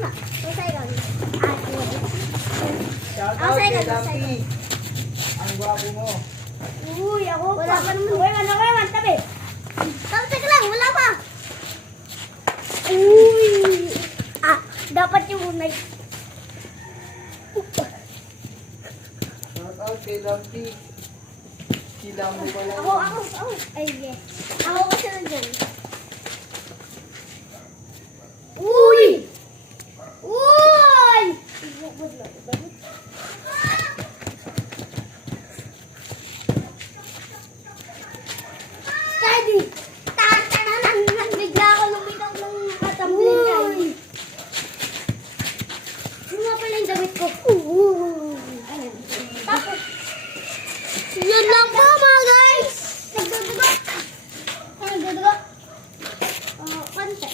ma. Usay ka. Shout out kay Dumpy. Ang gwapo mo. Uy, ako wala pa naman. Ako naman, tabi. Teka lang, wala pa. Uy. Dapat yung unay. Shout out kay Dumpy. Sila mo ba lang? Ako. Ay, yes. Ako kasi nandiyan. Uy! Uy! Steady! Tatanan! Bigla ako lumitaw ng katamblin niya. Yung nga pala yung damit ko. Tapos, yun lang po mga guys! Nagdudugo! Nagdudugo! Konti.